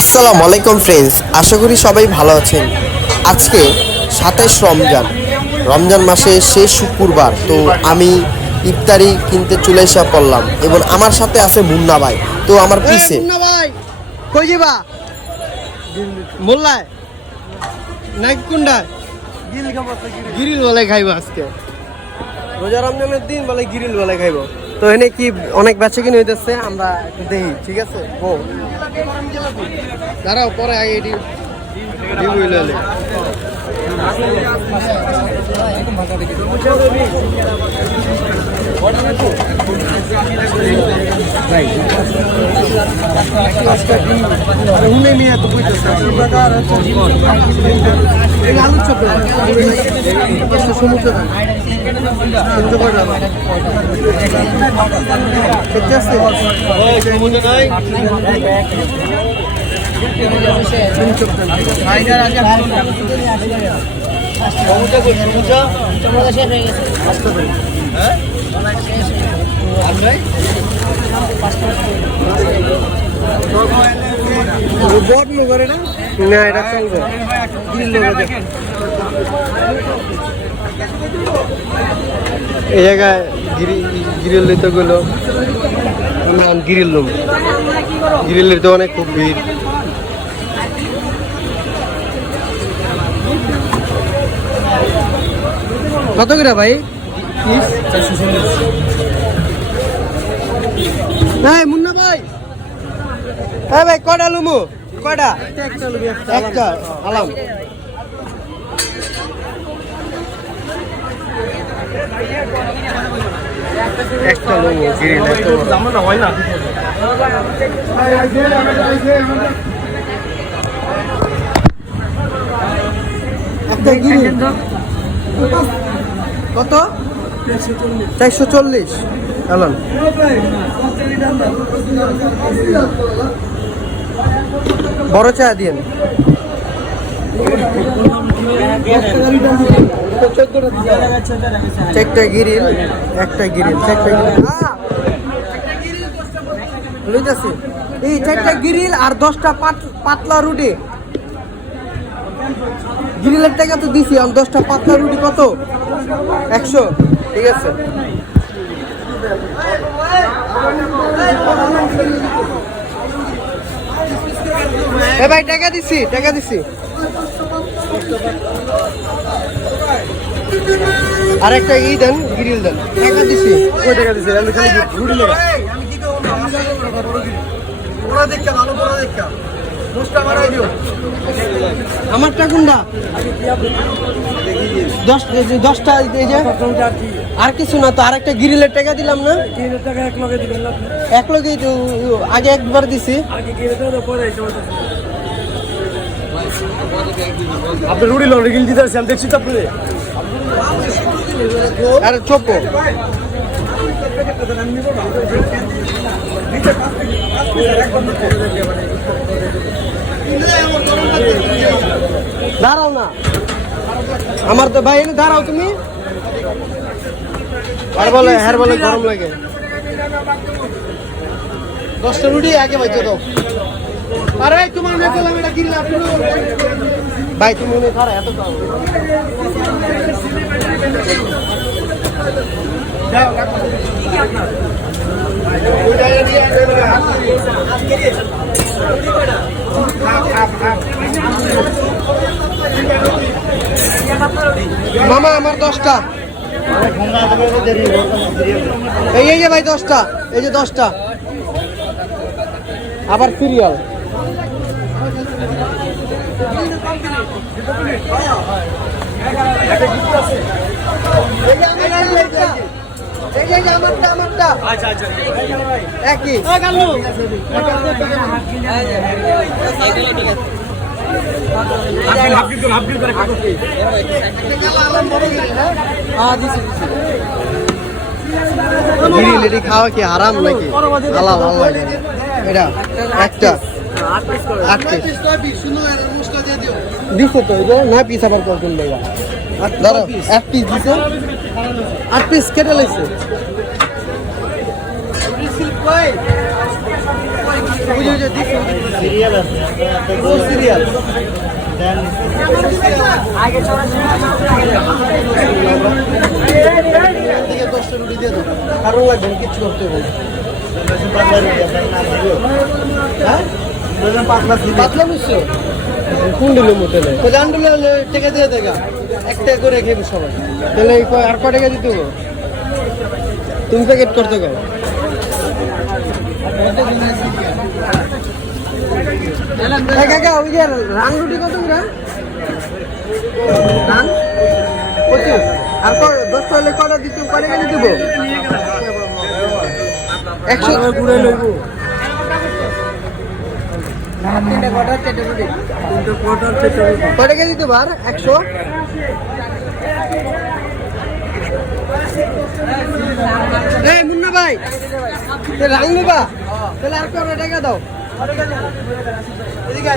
আসসালামু আলাইকুম ফ্রেন্ডস, আশা করি সবাই ভালো আছেন। আজকে 27 রমজান, রমজান মাসের শেষ শুক্রবার। তো আমি ইফতারি কিনতে চলে এসে পড়লাম এবং আমার সাথে আছে মুন্না ভাই। তো আমার পিছে মুন্না ভাই কই যাবা? মোল্লায় নাকি কোনটা? গিরিল বলে খাইব আজকে, রোজা রমজানের দিন বলে গিরিল বলে খাইব। তো এনে কি অনেক বেচে কিনে হইতেছে, আমরা একটু দেখি। ঠিক আছে, ও দাঁড়াও, পরে আগে এটি না, এটা চলবে। এই জায়গায় গিরিল দিতে গেলো, গিরিল লুম, গিরিলের দোকানে খুব ভিড়। কত করে ভাই? হ্যাঁ মুন্না ভাই, হ্যাঁ ভাই কটা লুমু? কটা? একটা আলাম। একটা লুমু গিরিল হয় না। একটা গিরিল কত? 440। এলন বড় চা দিয়েন। চারটা গিরিল, একটা গিরিল, চারটা গিরিল লইতাছি। এই চারটা গিরিল আর 10টা পাতলা রুটি। গিরিলের টাকা তো দিছি, আর 10টা পাতলা রুটি কত? 100। ঠিক আছে, এ ভাই টাকা দিছি, টাকা দিছি। আর একটা ই দেন, গিরিল দেন। টাকা দিছি। কই টাকা দিছি? আমি খালি রুটি নেব। আমি কি করব? ওরা দেখা ভালো, ওরা দেখা দশটা মারাই দিও। আমারটা কোনটা? 10টা এই যে। আর কিছু না তো, আর একটা গিরিলের টাকা দিলাম না? গিরিলের টাকা এক লগে দিবেন না? এক লগেই তো, আগে একবার দিছি। আগে গিরিলটা পরে আইছে। আপনি রুটি লন গিল দিতে আমি দেখছি তো আপনি। আরে চুপ। দাঁড়াও না, আমার তো ভাই এনে দাঁড়াও তুমি। আর বলে হ্যাঁ বলে গরম লাগে। 10টা রুটি আগে বাইতে দাও। আরে তোমার মেয়ে বললাম এটা কিনলে আপনি ভাই, তুমি উনি খারা এত দাও। মামা আমার 10টা। এই যে ভাই 10টা, এই যে 10টা। আবার সিরিয়াল। একই গিরিল খাওয়া কি হারাম নাকি? হালাল হালাল। এটা একটা 8 পিস দিছে তো, না পিস আবার কোন দেবা? ধরো 1 পিস দিছে, 8 পিস কেটে লাইছে। বুঝে দিচ্ছি সিরিয়াল আছে সিরিয়াল থেকে 10টা রুটি দিয়ে দাও আরো লাগবে কিছু করতে হবে পাতলা বুঝছো কোন দিলো মোটেলে জানলে টাকা দিয়ে দেখা একটা করে খেয়ে সবাই তাহলে আর ক টাকা দিতে গো তুমি প্যাকেট করতে গো কাকা ওই যে রান রুটি কত করে রান 25 আর 10 হলে কটা দিতে কটা কেজি দিব 100 ঘুরে লইব কটা কেজি দিতে পার 100 এই মুন্না ভাই রান নেবা তাহলে আর কটা টাকা দাও এদিকে